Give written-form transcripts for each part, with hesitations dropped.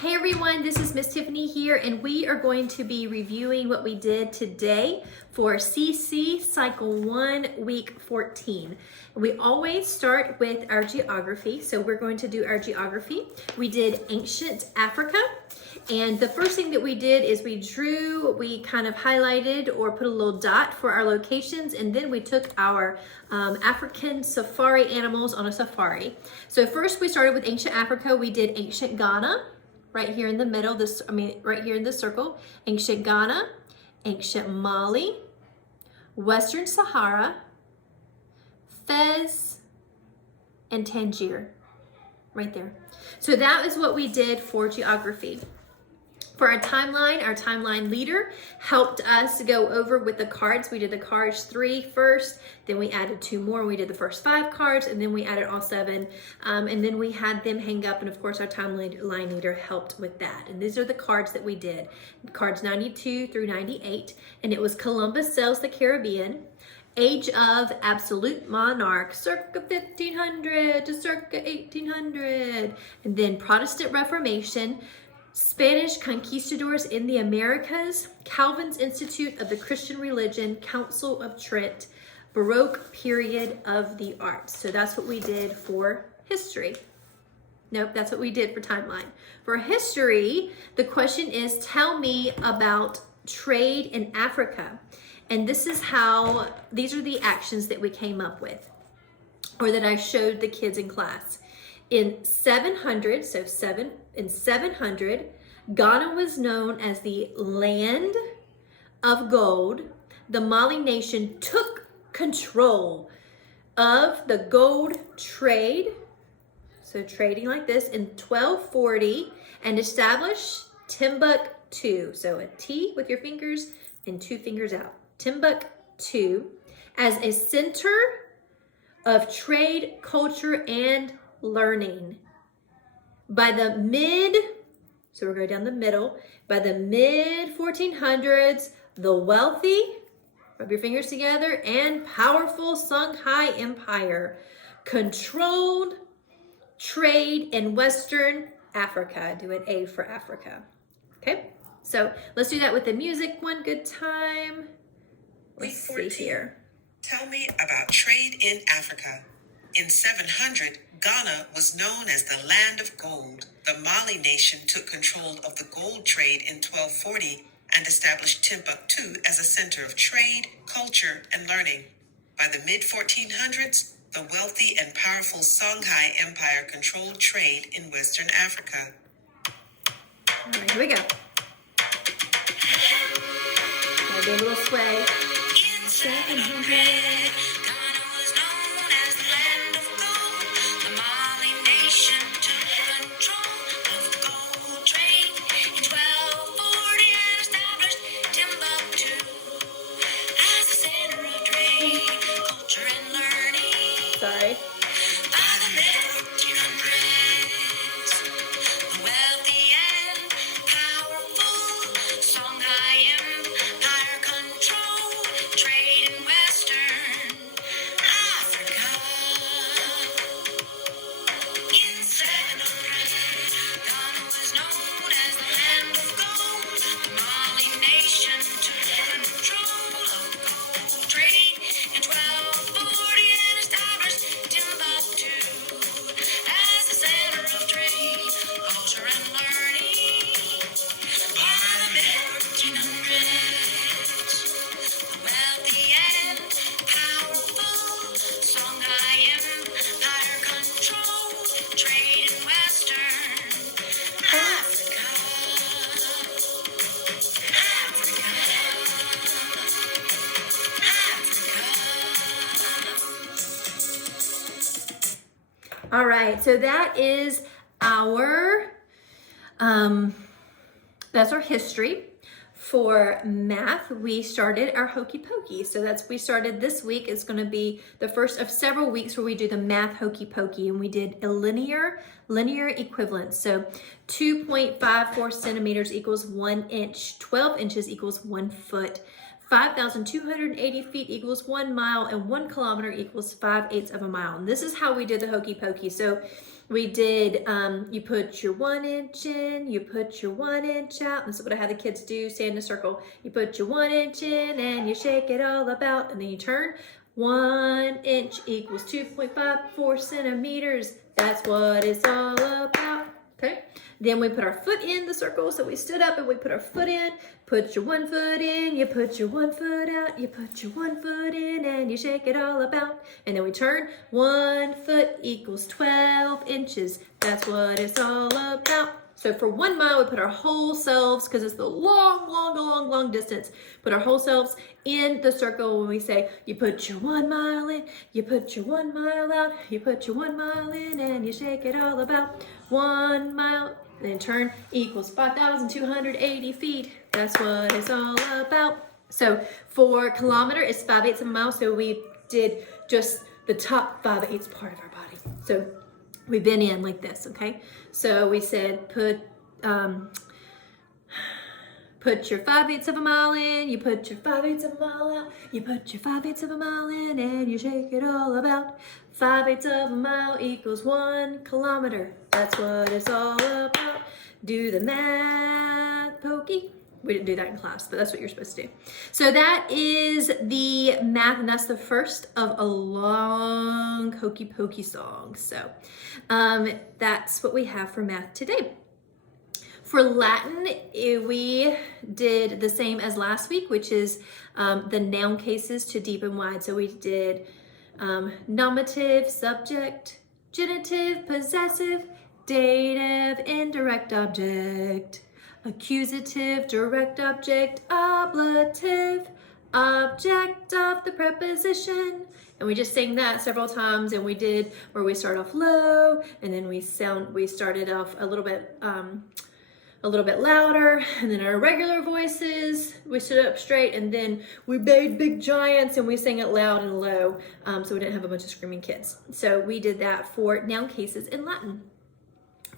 Hey everyone, this is Miss Tiffany here, and we are going to be reviewing what we did today for CC Cycle 1, Week 14. We always start with our geography, so we're going to do our geography. We did Ancient Africa, and the first thing that we did is we kind of highlighted or put a little dot for our locations, and then we took our African safari animals on a safari. So first we started with Ancient Africa. We did Ancient Ghana, right here in the middle, right here in the circle. Ancient Ghana, Ancient Mali, Western Sahara, Fez, and Tangier, right there. So that is what we did for geography. For our timeline leader helped us go over with the cards. We did the cards 3 first, then we added 2 more. We did the first 5 cards, and then we added all 7. And then we had them hang up, and of course our timeline leader helped with that. And these are the cards that we did. Cards 92 through 98, and it was Columbus sails the Caribbean, Age of Absolute Monarch, circa 1500 to circa 1800, and then Protestant Reformation, Spanish conquistadors in the Americas, Calvin's Institute of the Christian Religion, Council of Trent, Baroque period of the arts. So that's what we did for history. Nope, that's what we did for timeline. For history, the question is, tell me about trade in Africa. And these are the actions that we came up with, or that I showed the kids in class. In 700, Ghana was known as the land of gold. The Mali nation took control of the gold trade, so trading like this, in 1240, and established Timbuktu, so a T with your fingers and 2 fingers out, Timbuktu, as a center of trade, culture, and learning. By the so we're going down the middle, by the mid 1400s, the wealthy, rub your fingers together, and powerful Songhai Empire controlled trade in Western Africa. Do an A for Africa. Okay, so let's do that with the music one good time. Let's see here. Tell me about trade in Africa. In 700, Ghana was known as the land of gold. The Mali nation took control of the gold trade in 1240 and established Timbuktu as a center of trade, culture, and learning. By the mid-1400s, the wealthy and powerful Songhai Empire controlled trade in Western Africa. All right, here we go. I'll do a little sway. In 700, Ghana was known as the land of gold. The Mali nation took control of the gold trade. In 1240, established Timbuktu as a center of trade, culture, and learning. Sorry. By the mid-1400s, the wealthy and powerful Songhai Empire controlled trade in Western Africa. In 700, Ghana was known as the land of gold. The Mali nation took control of the gold trade in 1240 and established Timbuktu as the center of trade, culture, and learning. By the mid-1400s, the wealthy and powerful Songhai Empire controlled trade in Western Africa. All right, so that is that's our history. For math, we started our hokey pokey. So we started this week. It's going to be the first of several weeks where we do the math hokey pokey, and we did a linear equivalence. So 2.54 centimeters equals 1 inch, 12 inches equals 1 foot, 5,280 feet equals 1 mile, and 1 kilometer equals 5/8 of a mile. And this is how we did the hokey pokey. So We did, you put your 1 inch in, you put your 1 inch out. This is what I had the kids do, stand in a circle. You put your 1 inch in and you shake it all about, and then you turn. 1 inch equals 2.54 centimeters. That's what it's all about. Okay. Then we put our foot in the circle. So we stood up and we put our foot in. Put your 1 foot in, you put your 1 foot out, you put your 1 foot in and you shake it all about. And then we turn. 1 foot equals 12 inches. That's what it's all about. So for 1 mile, we put our whole selves, because it's the long distance, put our whole selves in the circle when we say, you put your 1 mile in, you put your 1 mile out, you put your 1 mile in and you shake it all about. 1 mile, then turn, equals 5,280 feet. That's what it's all about. So for kilometer, it's 5/8 of a mile. So we did just the top 5/8 part of our body. So we bend in like this, okay? So we said put your 5/8 of a mile in, you put your 5/8 of a mile out, you put your 5/8 of a mile in and you shake it all about. 5/8 of a mile equals 1 kilometer. That's what it's all about. Do the math, Pokey. We didn't do that in class, but that's what you're supposed to do. So that is the math, and that's the first of a long hokey pokey song. So that's what we have for math today. For Latin, we did the same as last week, which is the noun cases to deep and wide. So we did nominative, subject, genitive, possessive, dative, indirect object, accusative, direct object, ablative, object of the preposition. And we just sang that several times, and we did where we start off low, and then we started off a little bit louder, and then our regular voices, we stood up straight, and then we made big giants and we sang it loud and low, so we didn't have a bunch of screaming kids. So we did that for noun cases in Latin.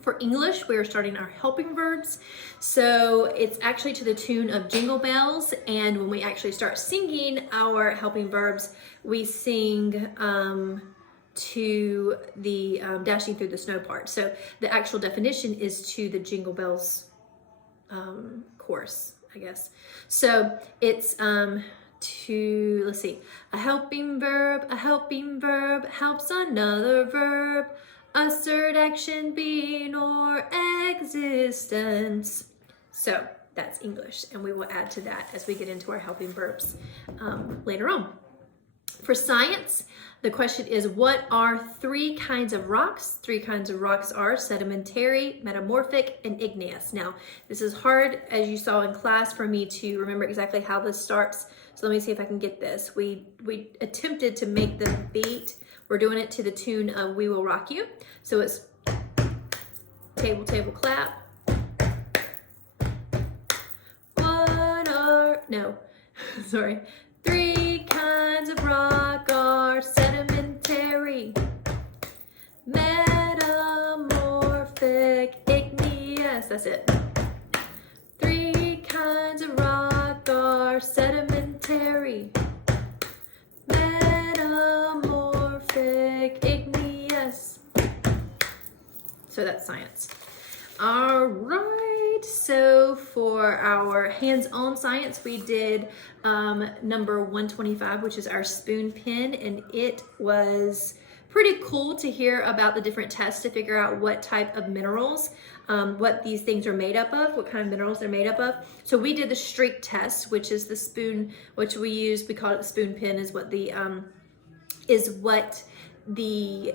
For English, we are starting our helping verbs. So it's actually to the tune of Jingle Bells. And when we actually start singing our helping verbs, we sing to the dashing through the snow part. So the actual definition is to the Jingle Bells chorus, I guess. So it's let's see, a helping verb helps another verb assert action, being, or existence. So that's English, and we will add to that as we get into our helping verbs later on. For science, the question is, what are 3 kinds of rocks? 3 kinds of rocks are sedimentary, metamorphic, and igneous. Now, this is hard, as you saw in class, for me to remember exactly how this starts. So let me see if I can get this. We attempted to make the beat. We're doing it to the tune of We Will Rock You. So it's table, table, clap. Sorry. 3 kinds of rock are sedimentary, metamorphic, igneous. That's it. 3 kinds of rock are sedimentary, metamorphic, igneous. So that's science. All right, so for our hands-on science, we did number 125, which is our spoon pen, and it was pretty cool to hear about the different tests to figure out what type of minerals, what these things are made up of, what kind of minerals they're made up of. So we did the streak test, which is the spoon, which we use, we call it the spoon pen, is what the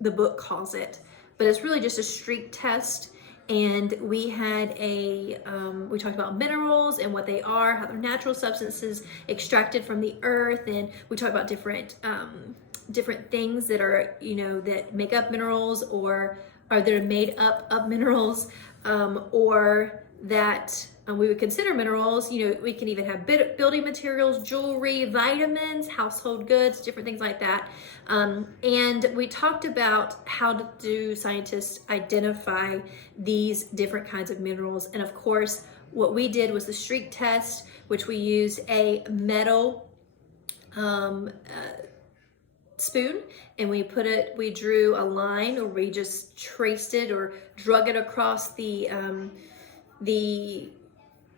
book calls it. But it's really just a streak test. And we had we talked about minerals and what they are, how they're natural substances extracted from the earth. And we talked about different things that are, that make up minerals, or that are made up of minerals, or that we would consider minerals. We can even have building materials, jewelry, vitamins, household goods, different things like that. And we talked about how do scientists identify these different kinds of minerals. And of course, what we did was the streak test, which we used a metal spoon, and we drew a line, or we just traced it or drug it across the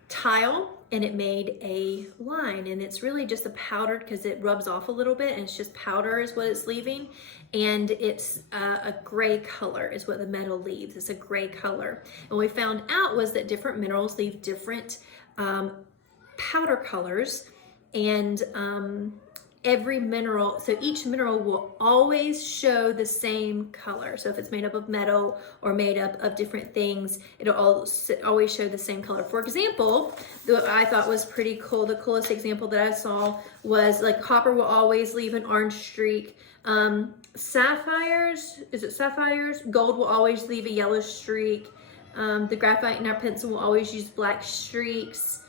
tile, and it made a line. And it's really just a powder, because it rubs off a little bit, and it's just powder is what it's leaving. And it's a gray color is what the metal leaves. It's a gray color. And what we found out was that different minerals leave different powder colors, and every mineral, so each mineral will always show the same color. So if it's made up of metal or made up of different things, it'll always show the same color. For example, what I thought was pretty cool, the coolest example that I saw was like copper will always leave an orange streak. Sapphires, is it sapphires? Gold will always leave a yellow streak. The graphite in our pencil will always use black streaks.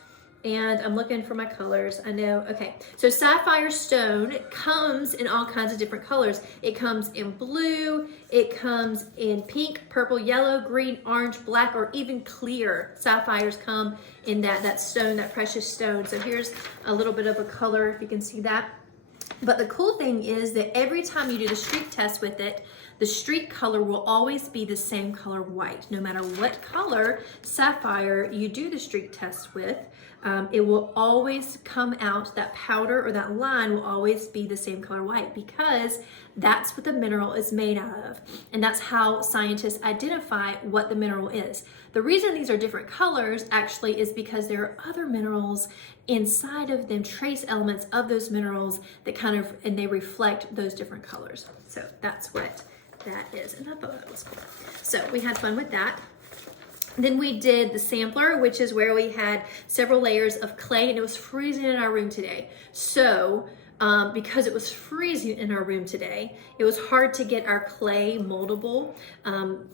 And I'm looking for my colors. I know, okay. So sapphire stone comes in all kinds of different colors. It comes in blue, it comes in pink, purple, yellow, green, orange, black, or even clear. Sapphires come in that stone, that precious stone. So here's a little bit of a color, if you can see that. But the cool thing is that every time you do the streak test with it, the streak color will always be the same color white. No matter what color sapphire you do the streak test with, it will always come out, that powder or that line will always be the same color white, because that's what the mineral is made out of. And that's how scientists identify what the mineral is. The reason these are different colors actually is because there are other minerals inside of them, trace elements of those minerals that and they reflect those different colors. So that's what that is. And I thought that was cool. So we had fun with that. Then we did the sampler, which is where we had several layers of clay, and it was freezing in our room today. So because it was freezing in our room today, it was hard to get our clay moldable.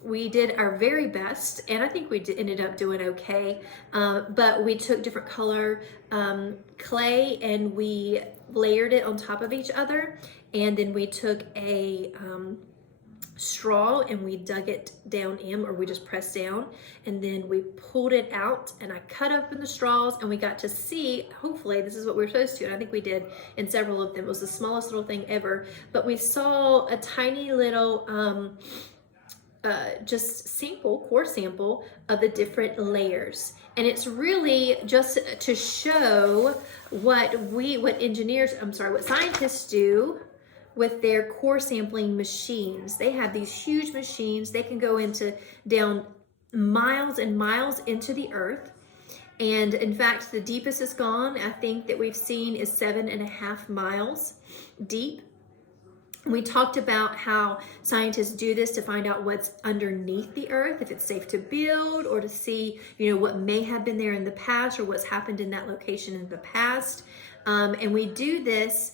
We did our very best, and I think we ended up doing okay. But we took different color clay, and we layered it on top of each other. And then we took a straw, and we dug it down in, or we just pressed down, and then we pulled it out, and I cut open the straws, and we got to see, hopefully this is what we were supposed to, and I think we did in several of them. It was the smallest little thing ever, but we saw a tiny little just core sample of the different layers. And it's really just to show what scientists do with their core sampling machines. They have these huge machines. They can go down miles and miles into the earth. And in fact, the deepest it's gone, I think, that we've seen is 7.5 miles deep. We talked about how scientists do this to find out what's underneath the earth, if it's safe to build, or to see, what may have been there in the past, or what's happened in that location in the past. And we do this,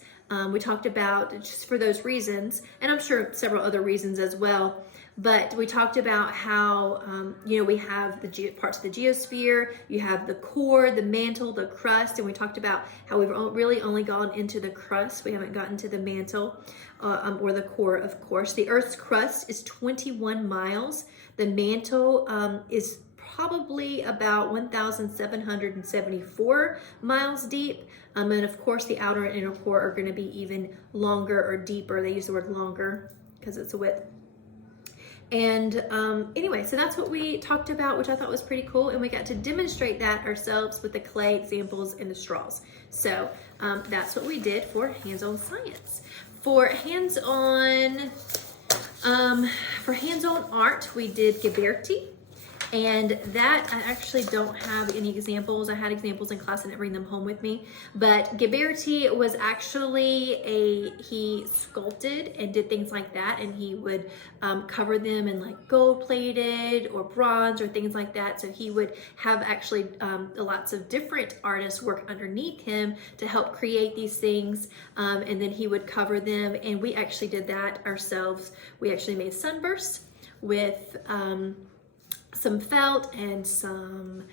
we talked about just for those reasons, and I'm sure several other reasons as well. But we talked about how, we have the parts of the geosphere, you have the core, the mantle, the crust, and we talked about how we've really only gone into the crust. We haven't gotten to the mantle or the core, of course. The Earth's crust is 21 miles. The mantle is probably about 1,774 miles deep. And of course, the outer and inner core are going to be even longer or deeper. They use the word longer because it's a width. And anyway, so that's what we talked about, which I thought was pretty cool. And we got to demonstrate that ourselves with the clay examples and the straws. So that's what we did for hands-on science. For hands-on art, we did Ghiberti. And that, I actually don't have any examples. I had examples in class, I didn't bring them home with me. But Ghiberti was actually he sculpted and did things like that, and he would cover them in like gold-plated or bronze or things like that. So he would have actually lots of different artists work underneath him to help create these things, and then he would cover them. And we actually did that ourselves. We actually made sunbursts with some felt and some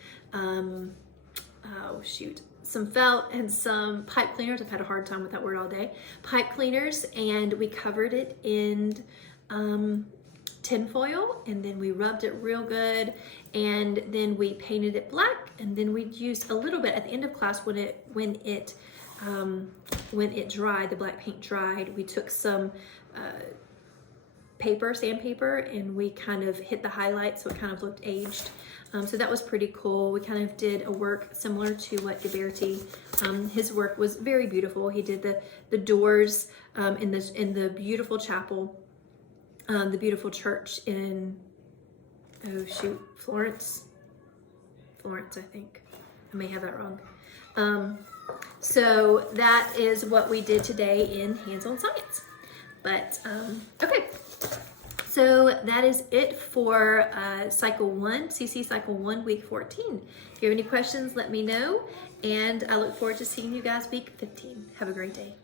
pipe cleaners. I've had a hard time with that word all day. Pipe cleaners, and we covered it in tinfoil, and then we rubbed it real good, and then we painted it black, and then we used a little bit at the end of class when it when it dried, the black paint dried, we took some sandpaper, and we kind of hit the highlights so it kind of looked aged. So that was pretty cool. We kind of did a work similar to what Gabberty, his work was very beautiful. He did the doors in the beautiful chapel, the beautiful church in, Florence, I think. I may have that wrong. So that is what we did today in Hands-On Science. But, okay. So that is it for cycle 1, CC cycle 1, week 14. If you have any questions, let me know. And I look forward to seeing you guys week 15. Have a great day.